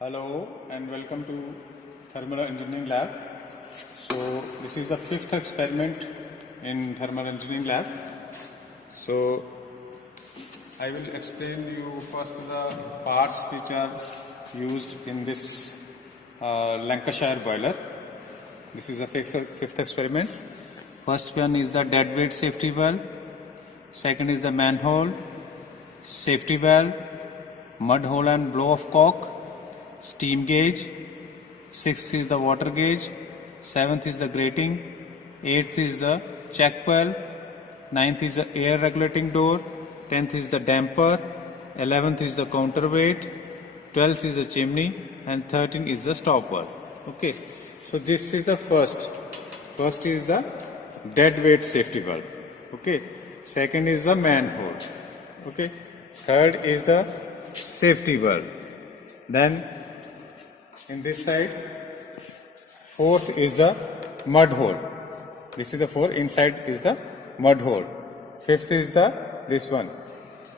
Hello and welcome to Thermal Engineering Lab. So this is the fifth experiment in Thermal Engineering Lab. So I will explain you first the parts which are used in this Lancashire boiler. This is the fifth experiment. First one is the dead weight safety valve. Second is the manhole, safety valve, mud hole and blow off cork, steam gauge. Sixth is the water gauge. Seventh is the grating. Eighth is the check valve. Ninth is the air regulating door. 10th is the damper. 11th is the counterweight. 12th is the chimney. And 13th is the stop valve. Okay. So this is the first. First is the dead weight safety valve. Okay. Second is the manhole. Okay. Third is the safety valve. Then in this side, fourth is the mud hole. This is the fourth. Inside is the mud hole. Fifth is the this one.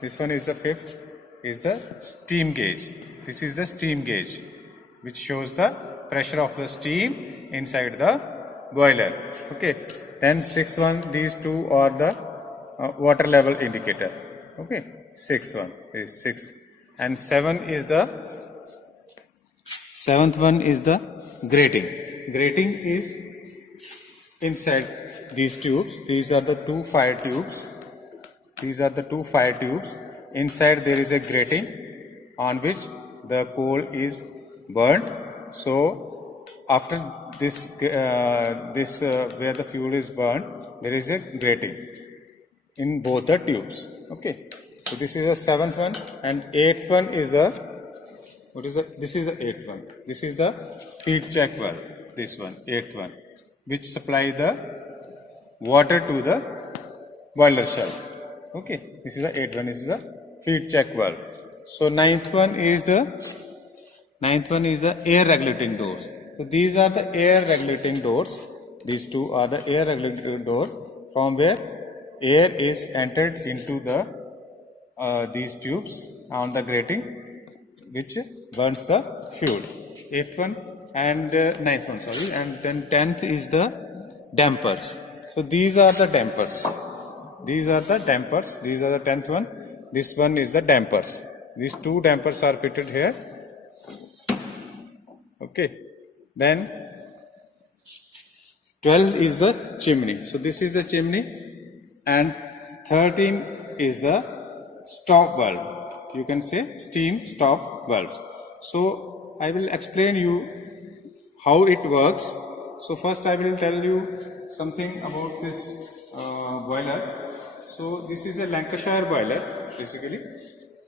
This one is the fifth. Is the steam gauge. This is the steam gauge, which shows the pressure of the steam inside the boiler. Okay. Then sixth one. These two are the water level indicator. Okay. Sixth one is sixth, and seventh one is the grating. Grating is inside these tubes. These are the two fire tubes. Inside there is a grating on which the coal is burned. So after this, where the fuel is burned, there is a grating in both the tubes. Okay. So this is the seventh one, and eighth one is the this is the eighth one. This is the feed check valve. This one, eighth one, which supply the water to the boiler shell. Okay, this is the eighth one. This is the feed check valve. So ninth one is the air regulating doors. So these are the air regulating doors. These two are the air regulating door from where air is entered into the these tubes on the grating, which burns the fuel. Eighth one and ninth one, sorry, and then 10th is the dampers. So these are the dampers. These are the 10th one. This one is the dampers. These two dampers are fitted here. Okay. Then 12 is the chimney. So this is the chimney, and 13 is the stop valve. You can say steam stop valves. So I will explain you how it works. So first I will tell you something about this boiler. So this is a Lancashire boiler basically.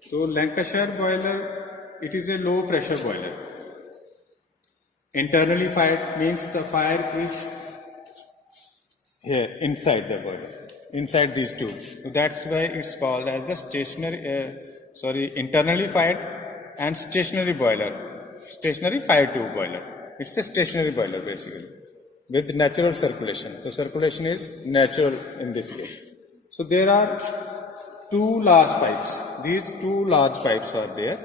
So Lancashire boiler, it is a low pressure boiler. Internally fired means the fire is here inside the boiler, inside these tubes. So that's why it's called as the internally fired and stationary boiler, stationary fire tube boiler. It's a stationary boiler basically with natural circulation. So circulation is natural in this case. So there are two large pipes. These two large pipes are there.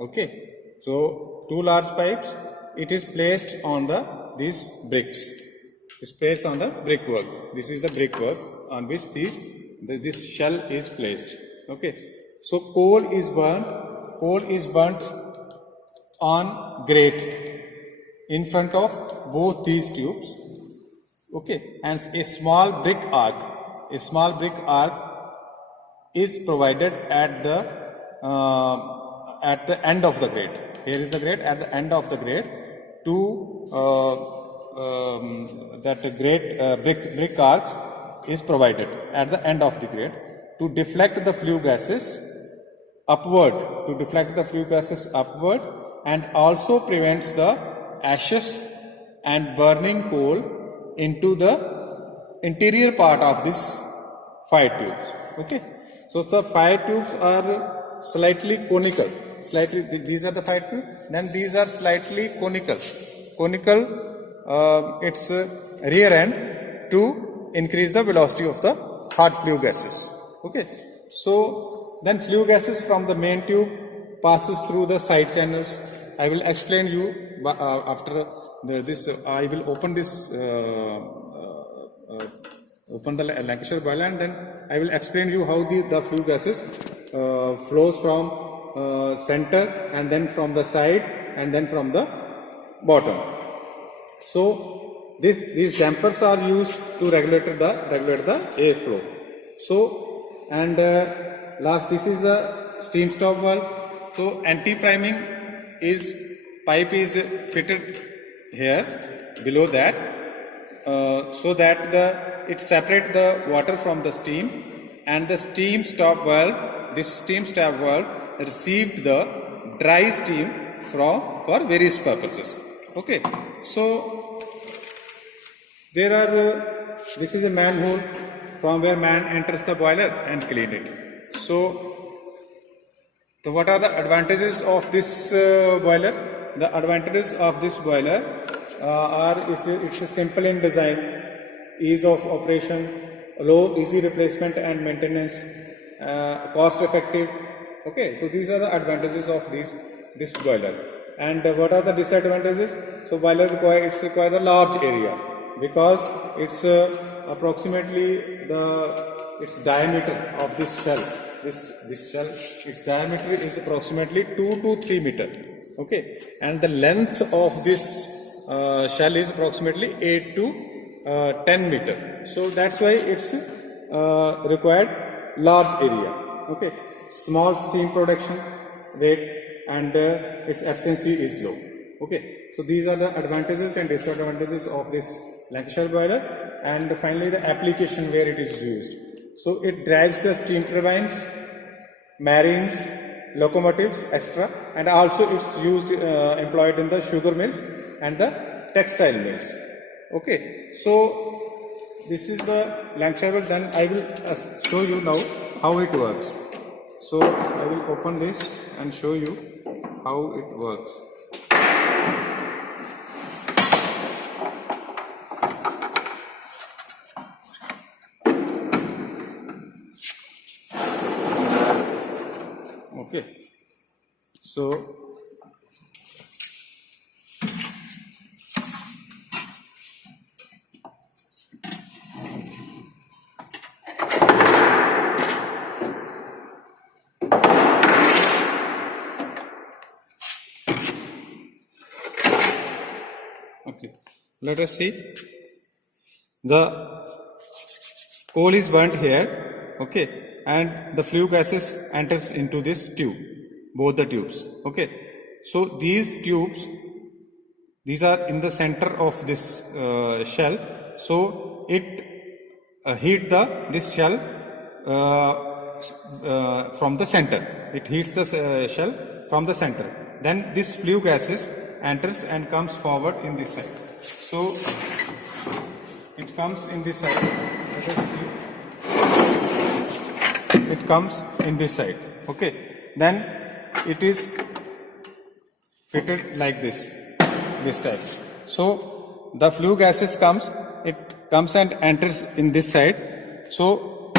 Okay. So two large pipes. It is placed on these bricks. It's placed on the brickwork. This is the brickwork on which this shell is placed. Okay. So coal is burnt on grate in front of both these tubes. Okay, and a small brick arc is provided at the end of the grate. Here is the grate. At the end of the grate, brick arcs is provided at the end of the grate to deflect the flue gases upward, and also prevents the ashes and burning coal into the interior part of this fire tubes. Okay, so the fire tubes are slightly conical. These are the fire tubes. Then these are slightly conical. Its rear end to increase the velocity of the hot flue gases. Okay, so then flue gases from the main tube passes through the side channels I will explain you after this. I will open this. Open the Lancashire boiler, and then I will explain you how the flue gases flows from center, and then from the side, and then from the bottom. So these dampers are used to regulate the airflow. So, and this is the steam stop valve. So anti-priming pipe is fitted here below that, so that it separate the water from the steam, and the steam stop valve. This steam stop valve received the dry steam for various purposes. Okay, so there are this is a manhole from where man enters the boiler and clean it. So what are the advantages of this boiler? The advantages of this boiler it's simple in design, ease of operation, low easy replacement and maintenance, cost effective. Okay, so these are the advantages of this boiler. And what are the disadvantages? So boiler requires a large area, because it's approximately its diameter of this shell. This shell, its diameter is approximately 2 to 3 meter. Okay, and the length of this shell is approximately 8 to 10 meter. So that's why it's required large area. Okay, small steam production rate, and its efficiency is low. Okay, so these are the advantages and disadvantages of this Lancashire boiler. And finally, the application where it is used. So it drives the steam turbines, marines, locomotives, etc. And also it's used employed in the sugar mills and the textile mills. Okay, so this is the Lancashire boiler. Then I will show you now how it works. So I will open this and show you how it works. Okay, so okay, let us see. The coal is burnt here. Okay, and the flue gases enters into this tube, both the tubes. Okay, so these tubes, these are in the center of this shell. So it heat this shell from the center. It heats the shell from the center. Then this flue gases enters and comes forward in this side. So it comes in this side. Let us see. It comes in this side. Okay, then it is fitted like this type. So the flue gases it comes and enters in this side. So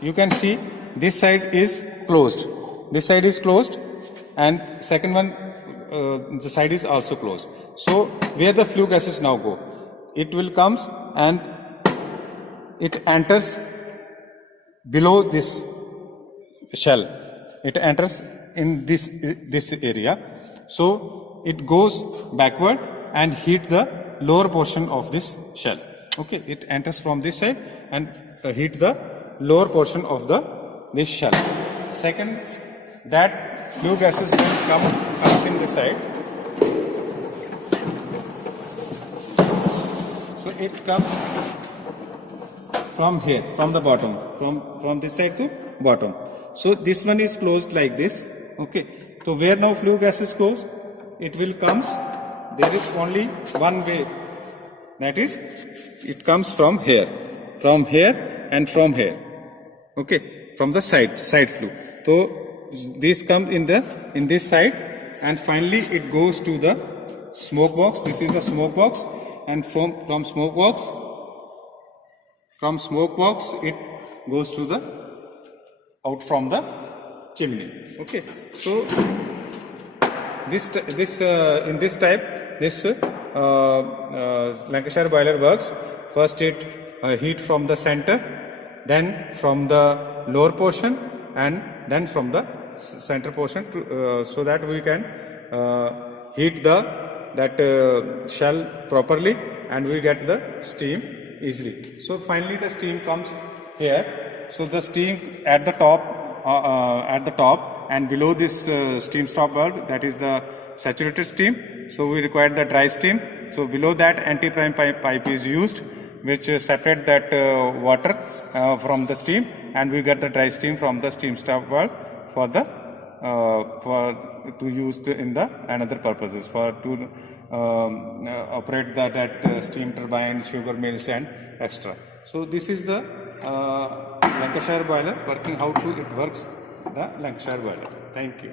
you can see this side is closed. This side is closed, and second one, the side is also closed. So where the flue gases now go, it will comes and it enters below this shell. It enters in this area. So it goes backward and heat the lower portion of this shell. Okay, it enters from this side and heat the lower portion of this shell. Second, that flue gases will comes in this side. So it comes from here, from the bottom, from this side to bottom. So this one is closed like this. Okay, so where now flue gases goes, it will comes. There is only one way, that is, it comes from here, and from here. Okay, from the side flue. So this comes in this side, and finally it goes to the smoke box. This is the smoke box, and from smoke box it goes to out from the chimney. Okay, so in this type, this Lancashire boiler works. First it heat from the center, then from the lower portion, and then from the center portion, so that we can heat that shell properly, and we get the steam easily. So finally the steam comes here. So the steam at the top, and below this steam stop valve, that is the saturated steam. So we require the dry steam. So below that anti-prime pipe is used, which separate that water from the steam, and we get the dry steam from the steam stop valve for to use in the another purposes, for to operate that steam turbines, sugar mills, and extra. So this is the Lancashire boiler working. How it works, the Lancashire boiler. Thank you.